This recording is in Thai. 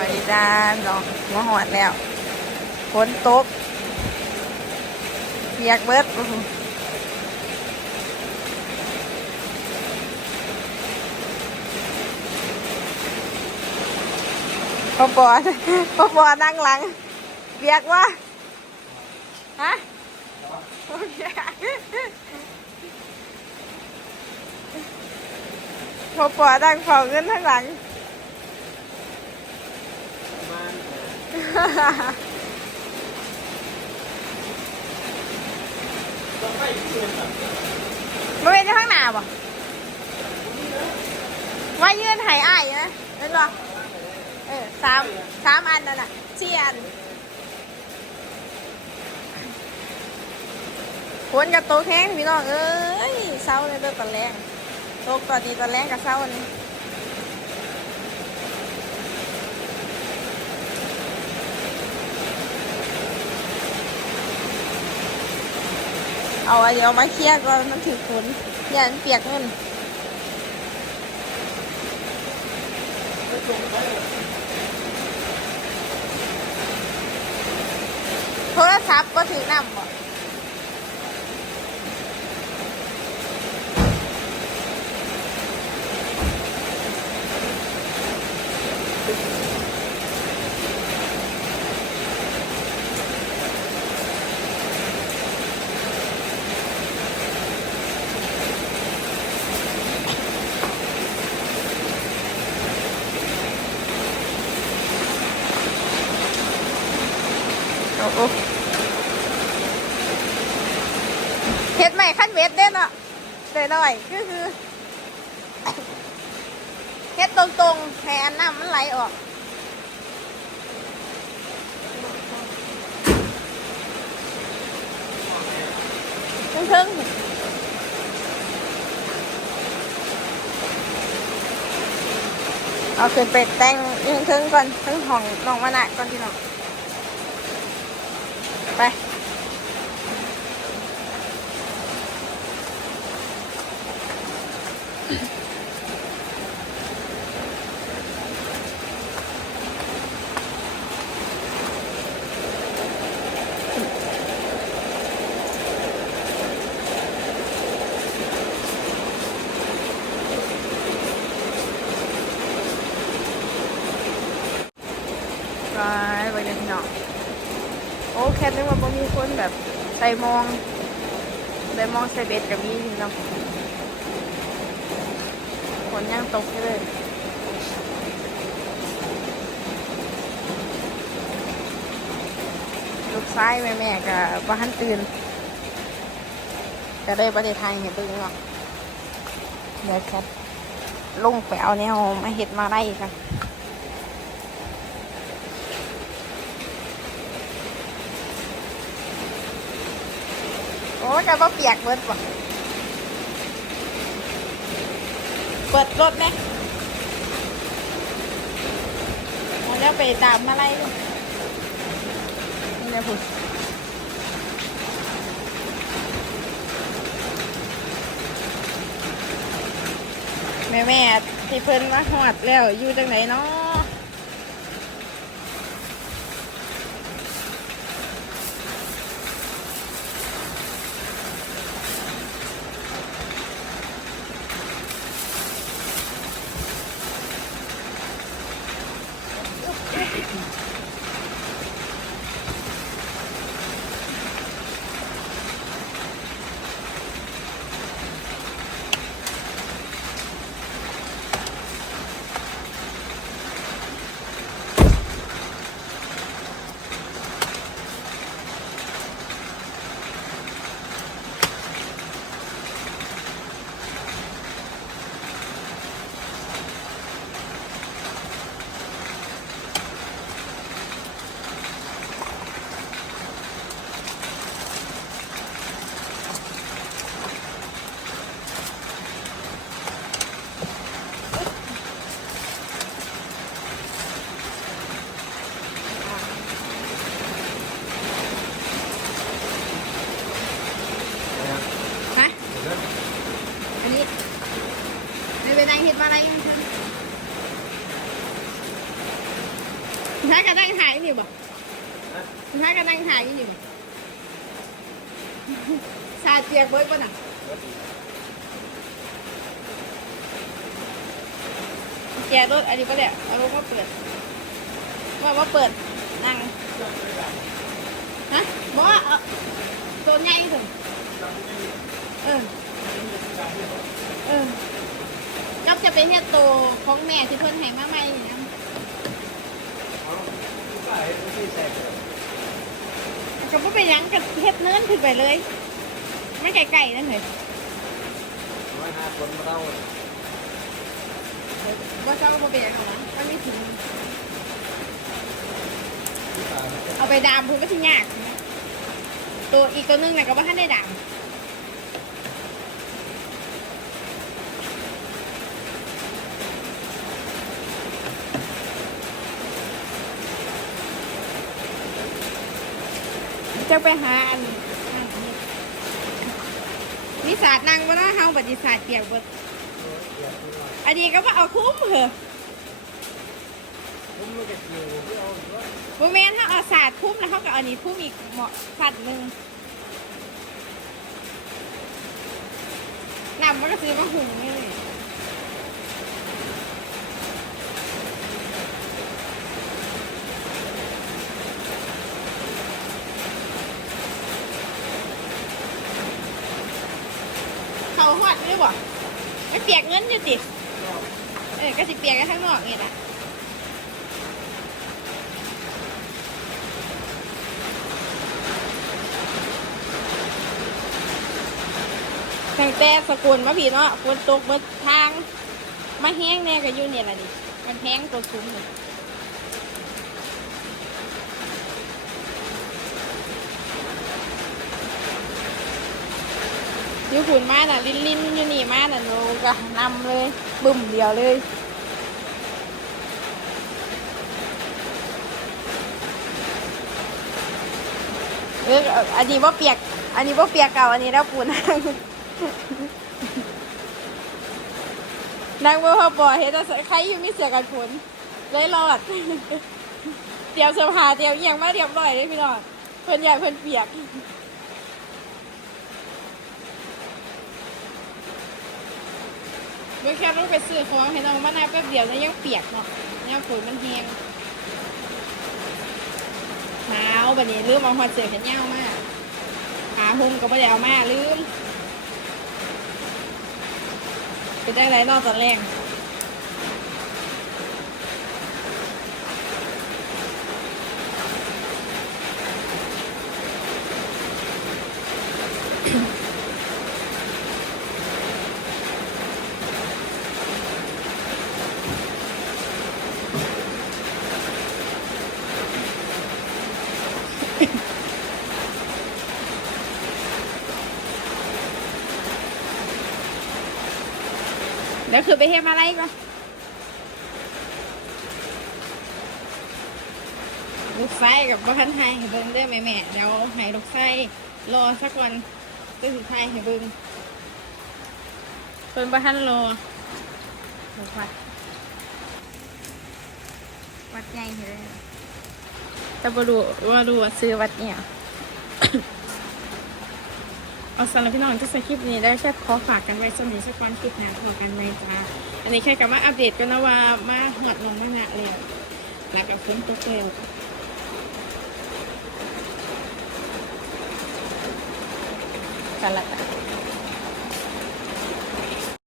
วัสดีจ้าเนาะหัวหอดแล้วฝนตกเปียกเบิดอื้อหือพ่อปอพ่อปอนั่งหลังเปียกวะฮะโอเคพ่อปอนั่งเฝ้าเงินข้งหลัง มันเป็นข้างหน้าบ่ว่ายืนหายอ้ายนะเห็นบ่เออสามสามอันนั่นน่ะสี่อันฝนกับโตแห้งพี่น้องเอ้ยเศร้าเลยเลิกตอนแรงโตกตอนนี้ตอนแรงกับเศร้าอันนี้ เอาอันเดียวมาเคลียร์ก่อนมันถือฝนอย่ามันเปียกเงินโทรศัพท์ก็ถือน้ำบ่ โอ้เฮ็ดใหม่ขั้นเวทเด้เนาะเดี๋ยวหน่อยก็คือเฮ็ดตรงๆให้อันน้ำมันไหลออกทึ่งๆเอาขึ้นไปแต่งทึ่งๆก่อนทึ่งห้องน้องมานะก่อนที่น้อง ไป ไปไปเลยพี่น้อง โอ้แค่นึกว่าบ่มีคนแบบ ใส่มองใส่มองใส่เบ็ดกับมีพี่น้องฝนยังตกเลยลูกซ้ายแม่แม่กับบ้านตื่นก็ได้ประเทศไทยเห็นตึงเนาะเดี๋ยวแคทลงไปเอาแนวมาเห็ดมาไล่กัน โอ้จะบ่เปียกเบิดบ่เปิดรถไหมเอาแล้วไปตามมาไล่เลยนี่นะพุ่นแม่แม่ที่เพิ่นมาหอดแล้วอยู่จังไหนเนาะ Thank you. qua hai cái anh hài cái gì mà? Hai cái anh hài cái gì mà? Xa chiếc với con à? Chè tôi anh đi có đẹp. Anh không có เปิดว่าว่าเปิดนั่งฮะบอกว่าโดนง่ายถึงเออเออ กับจะเป็นเฮ็ดโตของแม่ที่เพิ่นให้มาใหม่นี่นะก็บ่เป็นหยังก็เฮ็ดเนินขึ้นไปเลย ไม่ไกลๆนั่นเลยบ่เจ้าบ่เป็นหยังหรอกนะมันมีถุงเอาไปดามพุ่นก็สิยากนะตัวอีกตัวหนึงน่ะก็บ่ทันได้ดาม จะไปหาอันนนี้วิสาดนางว่าเฮาบัดวิสาดเปียกเบิดอันนี้ก็ว่าเอาคุ้มเหอะบุแมนถ้าเอาศาสาดคุ้มแล้วเขาก็เอาอันนี้คุ้มอีกเหมาะขัดหนึ่งนำมันก็ซื้อมาหุงนี่ เขาหอดหรือบ่ไม่เปียกเงินอยู่ติเออก็สิเปียกกันข้างนอกนี่แหละตั้งแต่สกุลมาพี่เนาะฝนตกเบิดทาง มาแห้งแน่ก็อยู่เนี่ยแหละดิ มันแห้งตัวสูงเลย อยู่ฝุ่นมาน่ะ ลิ้นลิ้นอยู่นี่มาน่ะโนก็นำเลย บึ้มเดียวเลยเอออันนี้ว่าเปียก อันนี้ว่าเปียกเก่า อันนี้แล้วปูนางนางเบอร์พอปอเฮ็ดแต่ใครอยู่มีเสือกันฝนเลยรอดเตรียมเสื้อผ้าเตรียมอหย่างมาเรียบร้อยเลยพี่น้องเพิ่นใหญ่เพิ่นเปียก เมื่อแค่ต้องไปซื้อของให้น้องมานาแป๊บเดียวแล้วยังเปียกเนาะเนี่ยฝนมันแห้งหนาวบัดนี้ลืมเอาหัวเสือกันยามากหาหุ่มก็ไม่ได้เอามาลืมไปได้ไรรอบตอนแรก แล้วคือไปเฮ็ดอะไรก่อนลูกไส้กับบ้านไทยให้เบิ่งเด้อแม่แม่ๆเดี๋ยวให้ลูกไส้รอสักวันจะสุดท้ายให้เบิ่งเพิ่นบ้านรอลูกวัดวัดใหญ่เลยแต่บ่รู้ว่ารู้ว่าซื้อวัดเนี่ย เอาสำหรับพี่น้องที่ใส่คลิปนี้ได้แค่ขอฝากกันไว้สมัยสักวันคลิปหน้าพอกันไว้จ้าอันนี้แค่กับว่าอัปเดตกันนะว่ามาหอดลงมาหนักแล้วแล้วกับฝนตกแล้วกันละ